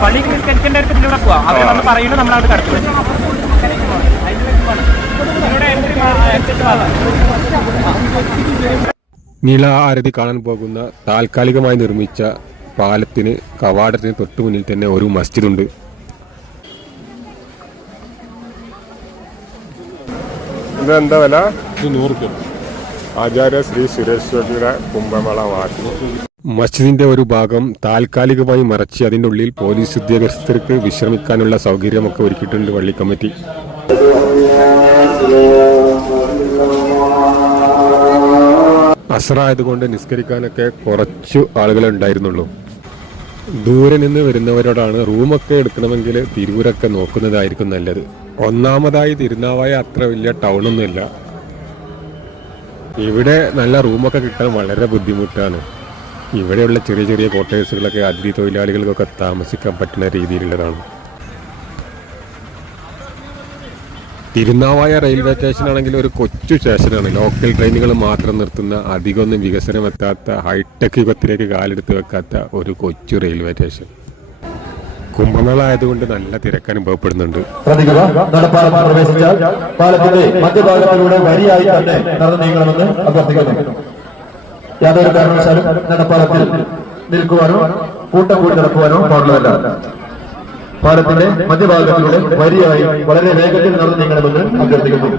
പള്ളിക്ക് നിസ്കരിക്കേണ്ട അടുത്ത് ഇതിലൂടെ പോവാം. അവർ നമ്മൾ പറയുന്നത് നമ്മളവിടെ കടത്തും. നീള ആരതി കാണാൻ പോകുന്ന താൽക്കാലികമായി നിർമ്മിച്ച പാലത്തിന് കവാടത്തിന് തൊട്ടു മുന്നിൽ തന്നെ ഒരു മസ്ജിദ് ഉണ്ട്. ഇതെന്താ വില? 100 രൂപ. ആചാര്യ ശ്രീ സുരേശ്വരിയുടെ കുംഭമേള വാർഷികം. മസ്ജിദിന്റെ ഒരു ഭാഗം താൽക്കാലികമായി മറച്ച് അതിൻ്റെ ഉള്ളിൽ പോലീസ് ഉദ്യോഗസ്ഥർക്ക് വിശ്രമിക്കാനുള്ള സൗകര്യമൊക്കെ ഒരുക്കിയിട്ടുണ്ട് പള്ളി കമ്മിറ്റി. അസറായതുകൊണ്ട് നിസ്കരിക്കാനൊക്കെ കുറച്ചു ആളുകളെ ഉണ്ടായിരുന്നുള്ളൂ. ദൂരെ നിന്ന് വരുന്നവരോടാണ് റൂമൊക്കെ എടുക്കണമെങ്കിൽ തിരൂരൊക്കെ നോക്കുന്നതായിരിക്കും നല്ലത്. ഒന്നാമതായി തിരുനാവായ അത്ര വലിയ ടൗണൊന്നുമില്ല. ഇവിടെ നല്ല റൂമൊക്കെ കിട്ടാൻ വളരെ ബുദ്ധിമുട്ടാണ്. ഇവിടെയുള്ള ചെറിയ ചെറിയ ക്വാർട്ടേഴ്സുകളൊക്കെ അതിഥി തൊഴിലാളികൾക്കൊക്കെ താമസിക്കാൻ പറ്റുന്ന രീതിയിലുള്ളതാണ്. തിരുനാവായ റെയിൽവേ സ്റ്റേഷൻ ആണെങ്കിൽ ഒരു കൊച്ചു സ്റ്റേഷനാണ്. ലോക്കൽ ട്രെയിനുകൾ മാത്രം നിർത്തുന്ന, അധികമൊന്നും വികസനം എത്താത്ത, ഹൈടെക് യുഗത്തിലേക്ക് കാലെടുത്ത് വെക്കാത്ത ഒരു കൊച്ചു റെയിൽവേ സ്റ്റേഷൻ. കുംഭമേള ആയതുകൊണ്ട് നല്ല തിരക്ക് അനുഭവപ്പെടുന്നുണ്ട്. പാലത്തിന്റെ മധ്യഭാഗത്തിലൂടെ വരിയായി തന്നെ നടന്നു നീങ്ങണമെന്ന് അഭ്യർത്ഥിക്കുന്നു. യാതൊരു കാരണവശാലും നടപ്പാലത്തിൽ നിൽക്കുവാനോ കൂട്ടം കൂടി നടക്കുവാനോ പാടുള്ളതല്ല. പാലത്തിന്റെ മധ്യഭാഗത്തിലൂടെ വരിയായി വളരെ വേഗത്തിൽ നടന്നു നീങ്ങണമെന്ന് അഭ്യർത്ഥിക്കുന്നു.